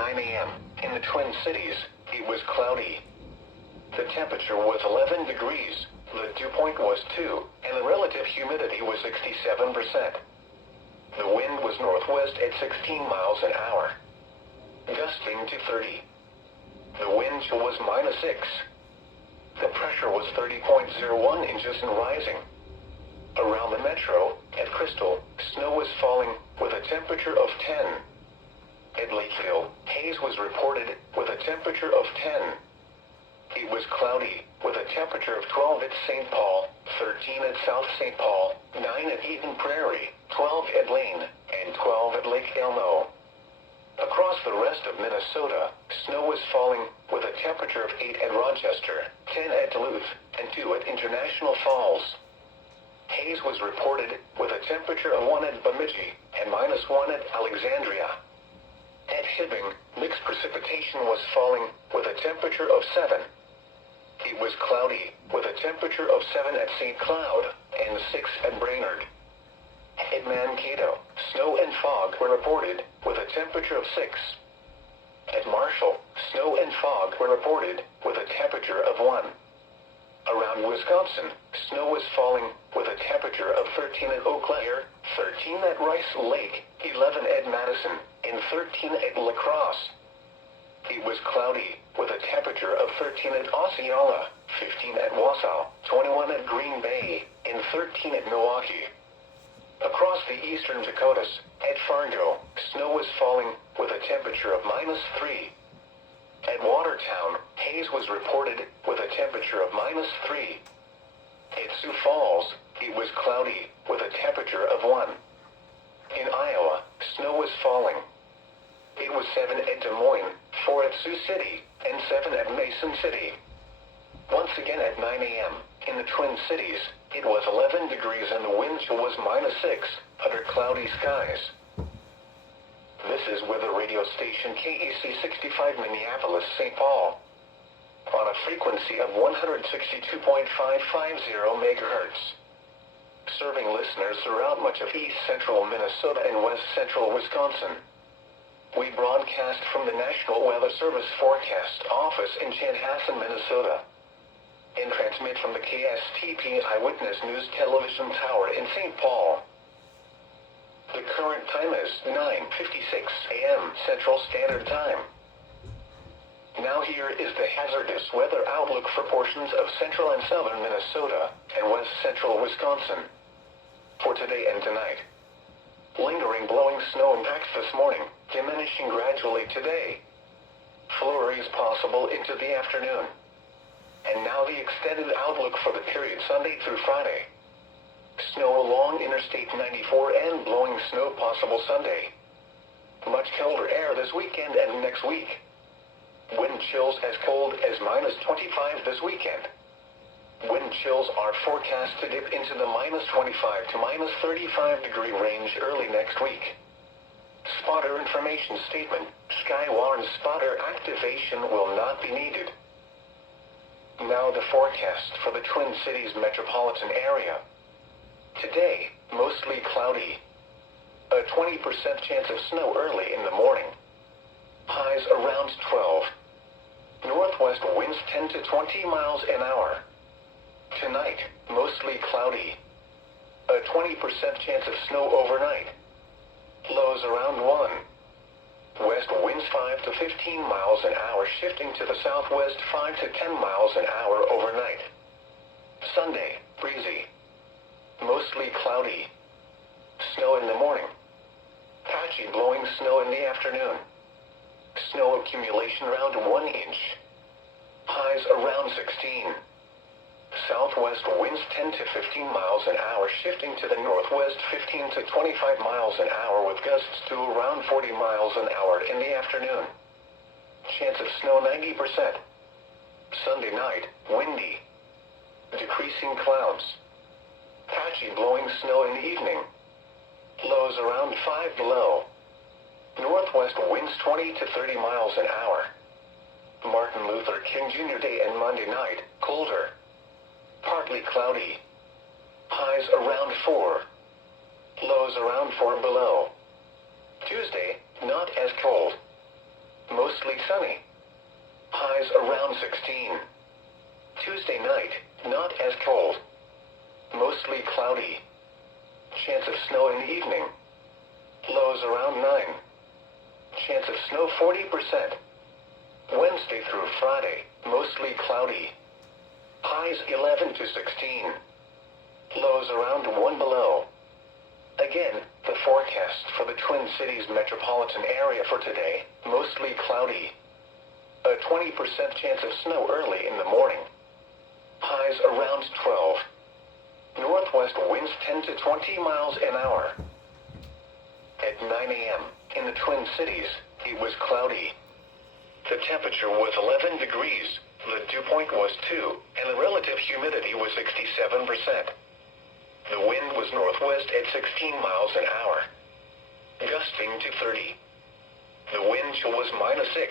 9 a.m. in the Twin Cities, it was cloudy. The temperature was 11 degrees, the dew point was 2, and the relative humidity was 67%. The wind was northwest at 16 miles an hour, gusting to 30. The wind chill was -6. The pressure was 30.01 inches and rising. Around the metro, at Crystal, snow was falling with a temperature of 10. At Lakeville, haze was reported with a temperature of 10. It was cloudy with a temperature of 12 at St. Paul, 13 at South St. Paul, 9 at Eden Prairie, 12 at Lane, and 12 at Lake Elmo. Across the rest of Minnesota, snow was falling with a temperature of 8 at Rochester, 10 at Duluth, and 2 at International Falls. Haze was reported with a temperature of 1 at Bemidji and -1 at Alexandria. At Hibbing, mixed precipitation was falling with a temperature of 7. It was cloudy with a temperature of 7 at St. Cloud and 6 at Brainerd. At Mankato, snow and fog were reported with a temperature of 6. At Marshall, snow and fog were reported with a temperature of 1. Around Wisconsin, snow was falling with a temperature of 13 at Eau Claire, 13 at Rice Lake, 11 at Madison, and 13 at La Crosse. It was cloudy with a temperature of 13 at Osceola, 15 at Wausau, 21 at Green Bay, and 13 at Milwaukee. Across the eastern Dakotas, at Fargo, snow was falling with a temperature of -3. At Watertown, haze was reported with a temperature of -3. At Sioux Falls, it was cloudy with a temperature of 1. In Iowa, snow was falling. It was 7 at Des Moines, 4 at Sioux City, and 7 at Mason City. Once again at 9 a.m., in the Twin Cities, it was 11 degrees and the wind chill was -6 under cloudy skies. This is weather radio station KEC 65 Minneapolis, St. Paul. On a frequency of 162.550 MHz. Serving listeners throughout much of east central Minnesota and west central Wisconsin. We broadcast from the National Weather Service Forecast Office in Chanhassen, Minnesota. And transmit from the KSTP Eyewitness News Television Tower in St. Paul. The current time is 9:56 a.m. Central Standard Time. Now here is the hazardous weather outlook for portions of central and southern Minnesota and west central Wisconsin. For today and tonight. Lingering blowing snow impacts this morning, diminishing gradually today. Flurries possible into the afternoon. And now the extended outlook for the period Sunday through Friday. Snow along Interstate 94 and blowing snow possible Sunday. Much colder air this weekend and next week. Wind chills as cold as -25 this weekend. Wind chills are forecast to dip into the -25 to -35 degree range early next week. Spotter information statement: Skywarn spotter activation will not be needed. Now the forecast for the Twin Cities metropolitan area. Today, mostly cloudy. A 20% chance of snow early in the morning. Highs around 12. Northwest winds 10 to 20 miles an hour. Tonight, mostly cloudy. A 20% chance of snow overnight. Lows around 1. West winds 5 to 15 miles an hour, shifting to the southwest 5 to 10 miles an hour overnight. Sunday, breezy. Mostly cloudy. Snow in the morning. Patchy blowing snow in the afternoon. Snow accumulation around 1 inch. Highs around 16. Southwest winds 10 to 15 miles an hour, shifting to the northwest 15 to 25 miles an hour with gusts to around 40 miles an hour in the afternoon. Chance of snow 90%. Sunday night, windy. Decreasing clouds. Patchy blowing snow in the evening. Lows around 5 below. Northwest winds 20 to 30 miles an hour. Martin Luther King Jr. Day and Monday night, colder. Partly cloudy. Highs around 4. Lows around 4 below. Tuesday, not as cold. mostly sunny. Highs around 16. Tuesday night, not as cold. Mostly cloudy. Chance of snow in the evening. Lows around 9. Chance of snow 40%. Wednesday through Friday, mostly cloudy. Highs 11 to 16. Lows around 1 below. Again, the forecast for the Twin Cities metropolitan area for today, mostly cloudy. A 20% chance of snow early in the morning. Highs around 12. Northwest winds 10 to 20 miles an hour. At 9 a.m., in the Twin Cities, it was cloudy. The temperature was 11 degrees, the dew point was 2, and the relative humidity was 67%. The wind was northwest at 16 miles an hour. Gusting to 30. The wind chill was -6.